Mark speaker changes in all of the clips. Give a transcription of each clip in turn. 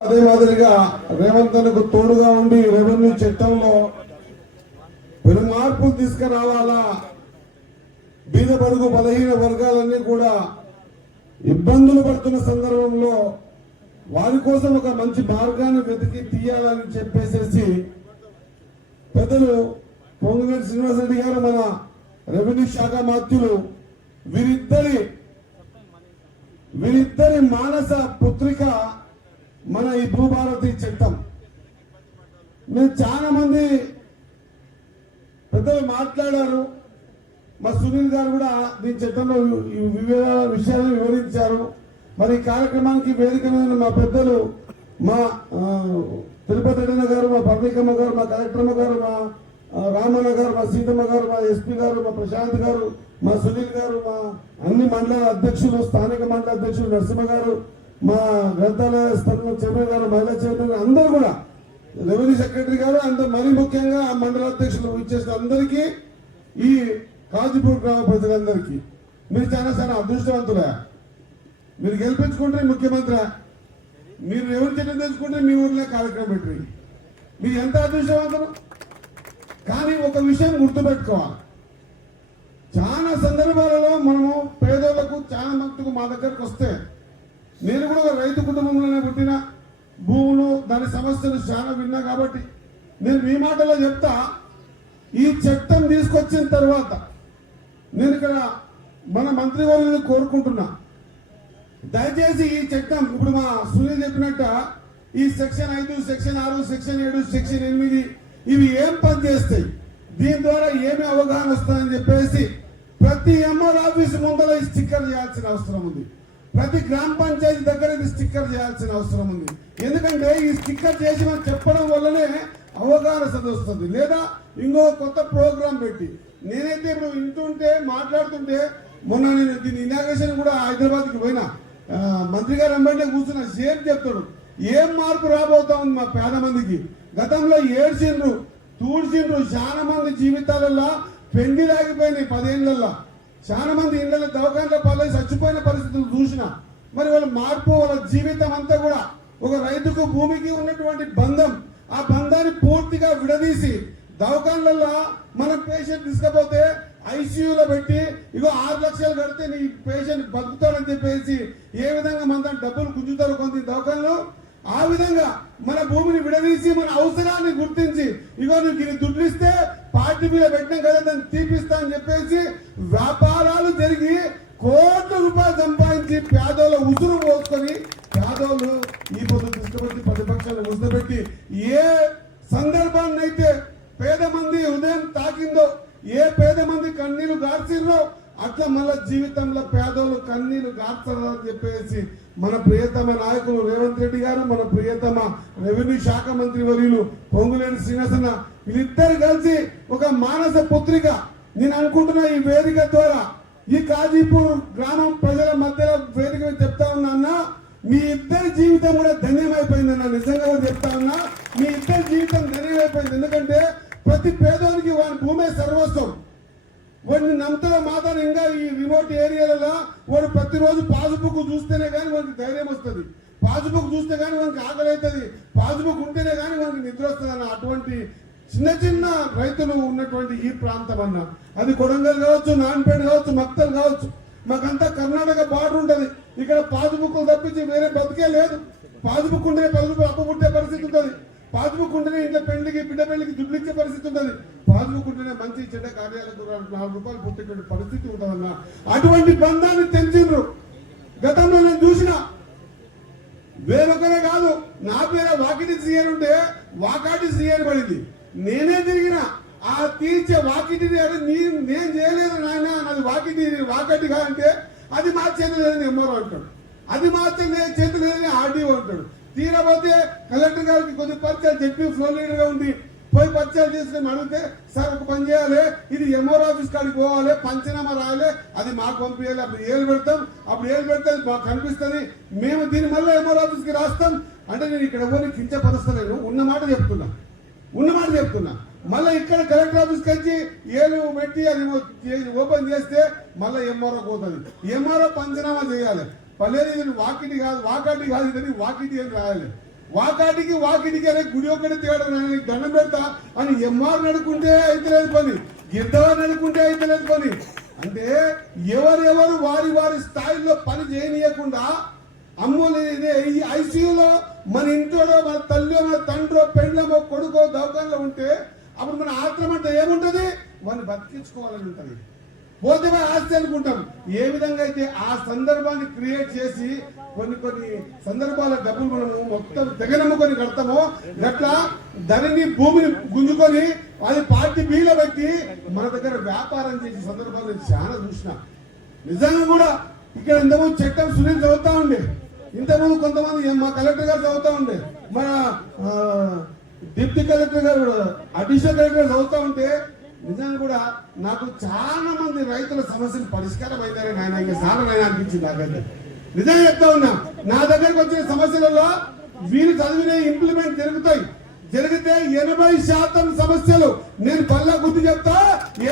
Speaker 1: అదే మాదిరిగా రేవంత్ తోడుగా ఉండి రెవెన్యూ చట్టంలో పెను మార్పులు తీసుకురావాలా? బీద పడుగు బలహీన వర్గాలన్నీ కూడా ఇబ్బందులు పడుతున్న సందర్భంలో వారి కోసం ఒక మంచి మార్గాన్ని వెతికి తీయాలని చెప్పేసేసి పెద్దలు పొంగులేటి శ్రీనివాసరెడ్డి గారు మన రెవెన్యూ శాఖ మాత్యులు వీరిద్దరి వీరిద్దరి మానస పుత్రిక మన ఈ భూభారతి చట్టం. నేను చాలా మంది పెద్దలు మాట్లాడారు. మా సునీల్ గారు కూడా దీని చట్టంలో ఈ వివిధ విషయాలను వివరించారు. మరి ఈ కార్యక్రమానికి వేదిక మీద మా పెద్దలు మా తిరుపతి అడిన గారు మా పర్ణికమ్మ గారు మా కలెక్టర్మ గారు మా రామన్న గారు మా సీతమ్మ గారు మా ఎస్పీ గారు మా ప్రశాంత్ గారు మా సునీల్ గారు మా అన్ని మండల అధ్యక్షులు స్థానిక మండల అధ్యక్షులు నరసింహ గారు మా గ్రంథాలయ స్థలం చైర్మన్ గారు మహిళా చైర్మన్ గారు అందరూ కూడా రెవెన్యూ సెక్రటరీ గారు అంత మరీ ముఖ్యంగా ఆ మండల అధ్యక్షులు ఇచ్చేసిన అందరికీ ఈ కాజీపూర్ గ్రామ ప్రజలందరికీ మీరు చాలా చాలా అదృష్టవంతులే. మీరు గెలిపించుకుంటే ముఖ్యమంత్రి మీరు ఎవరు చట్టం తెలుసుకుంటే మీ ఊర్లో కార్యక్రమం పెట్టి. మీరు ఎంత అదృష్టవంతులు? కానీ ఒక విషయం గుర్తుపెట్టుకోవాలి. చాలా సందర్భాలలో మనము పేదలకు చాలా మట్టుకు మా దగ్గరకు వస్తే నేను కూడా ఒక రైతు కుటుంబంలోనే పుట్టిన. భూములు దాని సమస్యలు చాలా విన్నా కాబట్టి నేను మీ మాటలో చెప్తా. ఈ చట్టం తీసుకొచ్చిన తర్వాత నేను ఇక్కడ మన మంత్రి వాళ్ళని కోరుకుంటున్నా. దయచేసి ఈ చట్టం ఇప్పుడు మా సునీల్ చెప్పినట్ట ఈ సెక్షన్ ఐదు సెక్షన్ ఆరు సెక్షన్ ఏడు సెక్షన్ ఎనిమిది ఇవి ఏం పనిచేస్తాయి దీని ద్వారా ఏమి అవగాహన వస్తుందని చెప్పేసి ప్రతి ఎంఆర్ ఆఫీస్ ముందర ఈ స్టిక్కర్ చేయాల్సిన అవసరం ఉంది. ప్రతి గ్రామ పంచాయతీ దగ్గర ఇది స్టిక్కర్ చేయాల్సిన అవసరం ఉంది. ఎందుకంటే ఈ స్టిక్కర్ చేసి మనం చెప్పడం వల్లనే అవగాహన సది వస్తుంది. లేదా ఇంకో కొత్త ప్రోగ్రాం పెట్టి. నేనైతే ఇప్పుడు వింటుంటే మాట్లాడుతుంటే మొన్న నేను దీని ఇనాగ్రేషన్ కూడా హైదరాబాద్కి పోయినా. మంత్రి గారు వెంబడే కూర్చున్న సేమ్ చెప్తాడు. ఏం మార్పు రాబోతా ఉంది మా పేద మందికి? గతంలో ఏడ్చిండ్రు తూడ్చిండ్రు చాలా మంది జీవితాలలో పెండి లాగిపోయినాయి పదేళ్ళల్లో చాలా మంది ఇళ్ళలో దవాఖానలో పల్లె చచ్చిపోయిన పరిస్థితులు చూసిన. మరి వాళ్ళ మార్పు వాళ్ళ జీవితం అంతా కూడా ఒక రైతుకు భూమికి ఉన్నటువంటి బంధం ఆ బంధాన్ని పూర్తిగా విడదీసి దవకాన్లలో మనం పేషెంట్ తీసుకపోతే ఐసీయూలో పెట్టి ఇగో ఆరు లక్షలు కడితే నీ పేషెంట్ బతుకుతాడని చెప్పేసి ఏ విధంగా మన డబ్బులు గుంజుతారు కొంత దవకాన్లు ఆ విధంగా మన భూమిని విడదీసి మన అవసరాన్ని గుర్తించి ఇగో నువ్వు ఇది దుడ్లిస్తే పార్టీ మీద పెట్టినాం కదా దాన్ని తీపిస్తా అని చెప్పేసి వ్యాపారాలు జరిగి కోట్ల రూపాయలు సంపాదించి పేదోళ్ళ ఉసురు పోసుకొని పేదోళ్ళు ఈ పొద్దు తీసుకుపెట్టి ప్రతిపక్షాలను ముసపెట్టి ఏ సందర్భాన్ని అయితే పేద మంది ఉదయం తాకిందో ఏ పేద మంది కన్నీళ్ళు గార్చిర్రో అట్లా మళ్ళా జీవితంలో పేదోళ్ళు కన్నీళ్ళు గార్చరు చెప్పేసి మన ప్రియతమ నాయకులు రేవంత్ రెడ్డి గారు మన ప్రియతమ రెవెన్యూ శాఖ మంత్రి వర్యులు పొంగులేని శ్రీనివాసన్న వీళ్ళిద్దరు కలిసి ఒక మానస పుత్రిక. నేను అనుకుంటున్నా ఈ వేదిక ద్వారా ఈ కాజీపూర్ గ్రామం ప్రజల మధ్యలో వేదిక చెప్తా ఉన్నా మీ ఇద్దరి జీవితం కూడా ధన్యమైపోయింది అన్న నిజంగా చెప్తా ఉన్నా. మీ ఇద్దరి జీవితం ధన్యమైపోయింది. ఎందుకంటే ప్రతి పేదోనికి వాడి భూమే సర్వస్వం. వాడిని నమ్ముతున్న మాత్రం ఇంకా ఈ రిమోట్ ఏరియాలలో వాడు ప్రతిరోజు పాస్బుక్ చూస్తేనే కానీ వాడికి ధైర్యం వస్తుంది. పాస్బుక్ చూస్తే కానీ వానికి ఆకలి అవుతుంది పాస్బుక్ ఉంటేనే కానీ వానికి నిద్ర వస్తుంది అన్న అటువంటి చిన్న చిన్న రైతులు ఉన్నటువంటి ఈ ప్రాంతం అన్న. అది కొడంగల్ కావచ్చు నాన్పేట కావచ్చు మక్తల్ కావచ్చు. మాకంతా కర్ణాటక బార్డర్ ఉంటుంది. ఇక్కడ పాస్బుక్లు తప్పించి వేరే బతికే లేదు. పాస్బుక్ ఉంటేనే పది రూపాయలు అప్పు పుట్టే పరిస్థితి ఉంటుంది. పాస్బుక్ ఉంటేనే ఇంట్లో పెళ్ళికి బిడ్డ పెళ్ళికి దుడ్లు ఇచ్చే పరిస్థితి ఉంటుంది పాస్బుక్ ఉంటేనే మంచి చెడ్డ కార్యాలకు నాలుగు రూపాయలు పుట్టేటువంటి పరిస్థితి ఉంటుందన్న అటువంటి బంధాన్ని తెంచిండ్రు. గతంలో నేను చూసిన వేరొకరే కాదు నా పేర వాకిటి శ్రీయర్ ఉంటే వాకాటి శ్రీయర్ పడింది. నేనే తిరిగిన ఆ తీర్చే వాకిటి నీ నేను చేయలేదు నాయన నాది వాకిటి వాకటిగా అంటే అది మా చేతి లేదని ఎంఆర్ఓ అంటాడు. అది మాత్రం చేతి లేదని ఆర్డీఓ అంటాడు. తీరబోతే కలెక్టర్ గారికి కొద్ది పరిచయాలు చెప్పి ఫ్లోర్ లీడర్గా ఉండి పోయి పరిచయాలు చేసుకుని అడిగితే సార్ ఒక పని చేయాలి. ఇది ఎంఆర్ ఆఫీస్ కాడికి పోవాలి. పంచనామా రాయాలి. అది మాకు పంపించాలి అప్పుడు ఏలు పెడతాం. అప్పుడు ఏలు పెడితే మాకు కనిపిస్తుంది. మేము దీని మళ్ళీ ఎంఆర్ ఆఫీస్కి రాస్తాం. అంటే నేను ఇక్కడ ఎవరిని కించపరుస్తలేను. ఉన్న మాట చెప్తున్నా. ఉన్న మాట చెప్తున్నా. మళ్ళీ ఇక్కడ కలెక్టర్ ఆఫీస్కి వచ్చి ఏలు పెట్టి అది ఓపెన్ చేస్తే మళ్ళీ ఎంఆర్ఓ పోతుంది. ఎంఆర్ఓ పంచనామా చేయాలి. పల్లెది ఇది వాకిటి కాదు వాకాటి కాదు ఇదని వాకిటి అని రాయాలి. వాకాటికి వాకిటికి అనే గుడి ఒకటి తేడా దండం పెడతా అని ఎంఆర్ నడుకుంటే అయితే లేదు పని. గిద్దవారు నడుకుంటే అయితే లేదు పని. అంటే ఎవరెవరు వారి వారి స్థాయిలో పని చేయనీయకుండా అమ్మో ఈ ఐసీయూలో మన ఇంట్లో మన తల్లి మన తండ్రో పెండ్లమో కొడుకో దవాఖానలో ఉంటే అప్పుడు మన ఆత్రం అంటే ఏముంటది? వాడిని బతికించుకోవాలని ఉంటుంది. పోతే మన ఆస్తి అనుకుంటాం ఏ విధంగా అయితే ఆ సందర్భాన్ని క్రియేట్ చేసి కొన్ని కొన్ని సందర్భాల డబ్బులు మనము మొత్తం తెగనమ్ముకొని కడతామో గట్లా ధరని భూమిని గుంజుకొని అది పార్టీ బీలో పెట్టి మన దగ్గర వ్యాపారం చేసే సందర్భాలు చాలా చూసిన. నిజంగా కూడా ఇక్కడ ఇంతకుముందు చట్టం సునీల్ చదువుతా ఉండే. ఇంతకుముందు కొంతమంది మా కలెక్టర్ గారు చదువుతా ఉండే. మన డిప్యూటీ కలెక్టర్ గారు అడిషనల్ కలెక్టర్ చదువుతా ఉంటే నిజంగా కూడా నాకు చాలా మంది రైతుల సమస్యలు పరిష్కారం అయినారని ఆయన ఇంకా చాలా నేను అనిపించింది నాకైతే. నిజంగా చెప్తా ఉన్నా నా దగ్గరకు వచ్చిన సమస్యలలో వీరు చదివిన ఇంప్లిమెంట్ జరుగుతాయి. జరిగితే ఎనభై శాతం సమస్యలు నేను పల్లె గుర్తు చెప్తా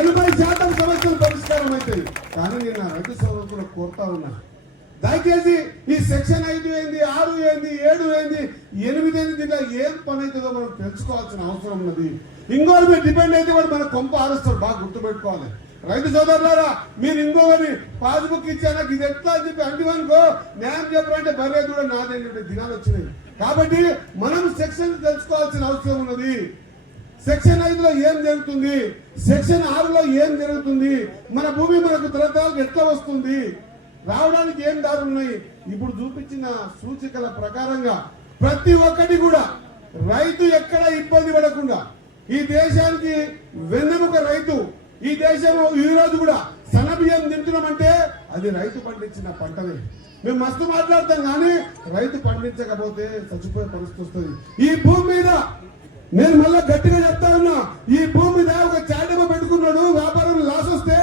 Speaker 1: ఎనభై శాతం సమస్యలు పరిష్కారం అవుతాయి కానీ నేను నా రైతు సోదరులు కూడా కోరుతా ఉన్నా. దయచేసి ఈ సెక్షన్ ఐదు ఏంది ఆరు ఏంది ఏడు ఏంది ఎనిమిది ఏంది దీంట్లో ఏం పని అవుతుందో మనం తెలుసుకోవాల్సిన అవసరం ఉన్నది. ఇంకోటి మీద డిపెండ్ అయితే వాడు మన కొంప ఆరుస్తాడు బాగా గుర్తుపెట్టుకోవాలి. రైతు సోదరులారా మీరు ఇంకోని పాస్బుక్ ఇచ్చా నాకు ఇది ఎట్లా అని చెప్పి అంటివనుకో న్యాయం చెప్పాలంటే బర్రె కూడా నాదేంటే దినాలు వచ్చినాయి. కాబట్టి మనం సెక్షన్ తెలుసుకోవాల్సిన అవసరం ఉన్నది. సెక్షన్ ఐదులో ఏం జరుగుతుంది? సెక్షన్ ఆరులో ఏం జరుగుతుంది? మన భూమి మనకు తరతరాలకు ఎట్లా వస్తుంది? రావడానికి ఏం దారులు ఉన్నాయి? ఇప్పుడు చూపించిన సూచికల ప్రకారంగా ప్రతి ఒక్కటి కూడా రైతు ఎక్కడ ఇబ్బంది పడకుండా ఈ దేశానికి వెన్నెముక రైతు ఈ దేశం ఈ రోజు కూడా సన్నబియ్యం తింటున్నామంటే అది రైతు పండించిన పంటనే మేము మస్తు మాట్లాడతాం కానీ రైతు పండించకపోతే చచ్చిపోయే పరిస్థితి వస్తుంది. ఈ భూమి మీద నేను మళ్ళీ గట్టిగా చెప్తా ఉన్నా ఈ భూమి మీద ఒక చాటమ పెట్టుకున్నాడు వ్యాపారం లాస్ వస్తే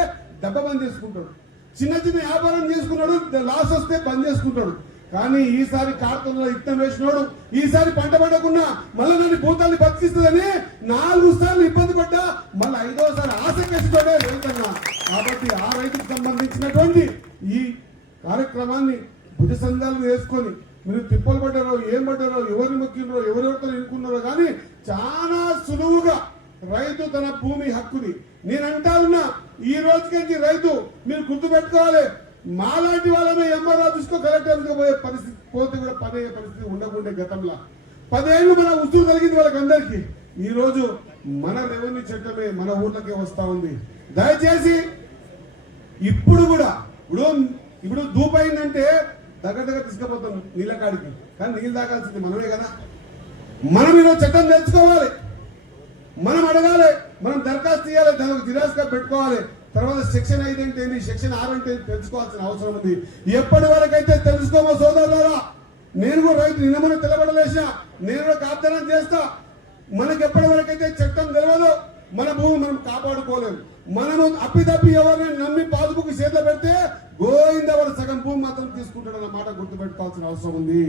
Speaker 1: దెబ్బ బంద్ చేసుకుంటాడు. చిన్న చిన్న వ్యాపారం చేసుకున్నాడు లాస్ వస్తే బంద్ చేసుకుంటాడు. కానీ ఈసారి కార్తల్లో ఇత్తం వేసినోడు ఈసారి పంట పడకుండా మళ్ళీ నన్ను భూతాన్ని బతికిస్తుందని నాలుగు సార్లు ఇబ్బంది పడ్డా మళ్ళీ ఐదోసారి ఆసక్తితోనే రైతన్నా కాబట్టి ఆ రైతుకు సంబంధించినటువంటి ఈ కార్యక్రమాన్ని భుజ సంఘాలు వేసుకొని మీరు తిప్పలు పడ్డారో ఏం పడ్డారో ఎవరిని మొక్కినారో ఎవరెవరితో ఎన్నుకున్నారో కానీ చాలా సులువుగా రైతు తన భూమి హక్కుని నేను ఉన్నా ఈ రోజుకి రైతు? మీరు గుర్తు పెట్టుకోవాలి మాలాంటి వాళ్ళమే ఎంఆర్ ఆఫీస్కో కలెక్టర్ పోయే పరిస్థితి పోతే కూడా పని అయ్యే పరిస్థితి ఉండకుండే గతంలో. పదేళ్ళు మన ఉసురు కలిగింది వాళ్ళకందరికీ. ఈ రోజు మన రెవెన్యూ చట్టమే మన ఊర్లకే వస్తా ఉంది. దయచేసి ఇప్పుడు కూడా ఇప్పుడు ఇప్పుడు దూపైందంటే దగ్గర దగ్గర తీసుకుపోతాం నీళ్ళ కాడికి. కానీ నీళ్ళు తాగాల్సింది మనమే కదా. మనం ఈరోజు చట్టం తెలుసుకోవాలి మనం అడగాలి. మనం దరఖాస్తు ఇవ్వాలి దానికి జిరాస్గా పెట్టుకోవాలి. తర్వాత సెక్షన్ ఐదు అంటే ఏంటి సెక్షన్ ఆరు అంటే తెలుసుకోవాల్సిన అవసరం ఉంది. ఎప్పటి వరకు అయితే తెలుసుకోమో సోదరులారా నేను కూడా రైతు నిన్న తెలబడలేసిన నేను కూడా కాపుదనం చేస్తా. మనకి ఎప్పటి వరకు అయితే చట్టం తెలియదు మన భూమి మనం కాపాడుకోలేము మనము అప్పితప్పి ఎవరిని నమ్మి పాదుపుకు చేతిలో పెడితే గోవింద వాడు సగం భూమి మాత్రం తీసుకుంటాడు అన్న మాట గుర్తుపెట్టుకోవాల్సిన అవసరం ఉంది.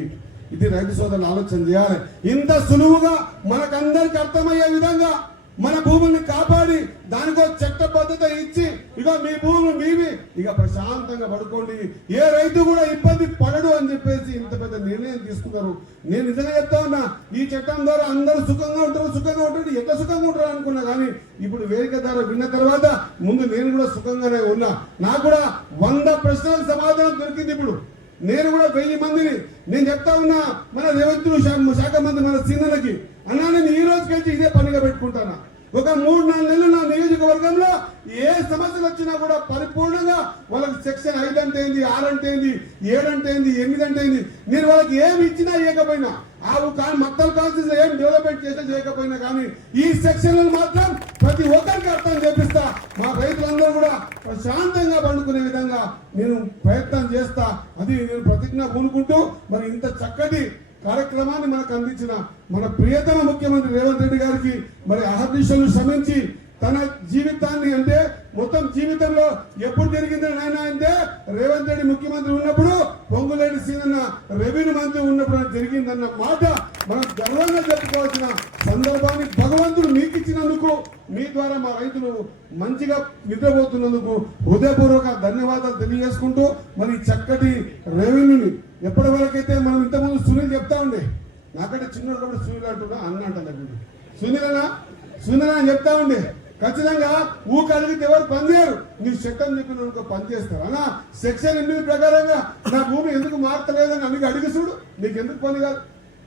Speaker 1: ఇది రైతు సోదరులు ఆలోచన చేయాలి. ఇంత సులువుగా మనకందరికి అర్థమయ్యే విధంగా మన భూముల్ని కాపాడి దానికో చట్టబద్ధత ఇచ్చి ఇక మీ భూములు మీవి. ఇక ప్రశాంతంగా పడుకోండి. ఏ రైతు కూడా ఇబ్బంది పడడు అని చెప్పేసి ఇంత పెద్ద నిర్ణయం తీసుకున్నారు. నేను నిజంగా చెప్తా ఉన్నా ఈ చట్టం ద్వారా అందరూ సుఖంగా ఉంటారు సుఖంగా ఉంటారు. ఎంత సుఖంగా ఉంటారు అనుకున్నా కానీ ఇప్పుడు వేదిక ద్వారా విన్న తర్వాత ముందు నేను కూడా సుఖంగానే ఉన్నా. నాకు కూడా వంద ప్రశ్నలకు సమాధానం దొరికింది ఇప్పుడు. నేను కూడా వెయ్యి మందిని నేను చెప్తా ఉన్నా మన రెవెన్యూ శాఖ- మంది మన సీనియర్లకి. అన్నా నేను ఈ రోజు కలిసి ఇదే పనిగా పెట్టుకుంటానా? ఒక మూడు నాలుగు నెలలు నా నియోజకవర్గంలో ఏ సమస్యలు వచ్చినా కూడా పరిపూర్ణంగా వాళ్ళకి సెక్షన్ ఐదు అంటే ఏంది ఆరు అంటే ఏంది ఏడు అంటే ఏంది ఎనిమిది అంటే ఏంది నేను వాళ్ళకి ఏమి ఇచ్చినా ఇవ్వకపోయినా ఆవు కానీ మత్తల్ కాన్స్టిట్యూషన్ ఏం డెవలప్మెంట్ చేసినా చేయకపోయినా కానీ ఈ సెక్షన్లు మాత్రం ప్రతి ఒక్కరికి అర్థం చేపిస్తా. మా రైతులందరూ కూడా ప్రశాంతంగా పండుకునే విధంగా నేను ప్రయత్నం చేస్తా. అది నేను ప్రతిజ్ఞ కూనుకుంటూ మరి ఇంత చక్కటి కార్యక్రమాన్ని మనకు అందించిన మన ప్రియతమ ముఖ్యమంత్రి రేవంత్ రెడ్డి గారికి మరి అహర్నిశలు శ్రమించి తన జీవితాన్ని అంటే మొత్తం జీవితంలో ఎప్పుడు జరిగింది నాయన అంటే రేవంత్ రెడ్డి ముఖ్యమంత్రి ఉన్నప్పుడు పొంగులేటి సీనన్న రెవెన్యూ మంత్రి ఉన్నప్పుడు జరిగిందన్న మాట మనం గర్వంగా చెప్పుకోవాల్సిన సందర్భాన్ని భగవంతుడు మీకు ఇచ్చినందుకు మీ ద్వారా మా రైతులు మంచిగా నిద్రపోతున్నందుకు హృదయపూర్వక ధన్యవాదాలు తెలియజేసుకుంటూ మరి చక్కటి రెవెన్యూని ఎప్పటి వరకైతే మనం ఇంతకుముందు సునీల్ చెప్తా ఉండే నాకంటే చిన్నప్పుడు సునీల్ అంటున్నా అన్న అంటాను సునీలనా? అన్న సునీల్ అని చెప్తా ఉండే ఖచ్చితంగా ఊ కలిగితే ఎవరు పనిచేయరు. నీ చట్టం చెప్పిన పని చేస్తారు అలా సెక్షన్ ఎనిమిది ప్రకారంగా నా భూమి ఎందుకు మారతలేదని అడిగి అడిగి చూడు. నీకు ఎందుకు పని కాదు?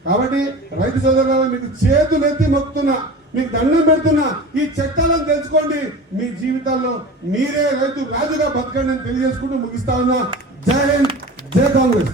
Speaker 1: కాబట్టి రైతు సోదరులు మీకు చేతులు ఎత్తి మొక్కుతున్నా మీకు దండం పెడుతున్నా ఈ చట్టాలను తెలుసుకోండి. మీ జీవితాల్లో మీరే రైతు రాజుగా బతకండి అని తెలియజేసుకుంటూ ముగిస్తా ఉన్నా. జై హింద్ జై కాంగ్రెస్.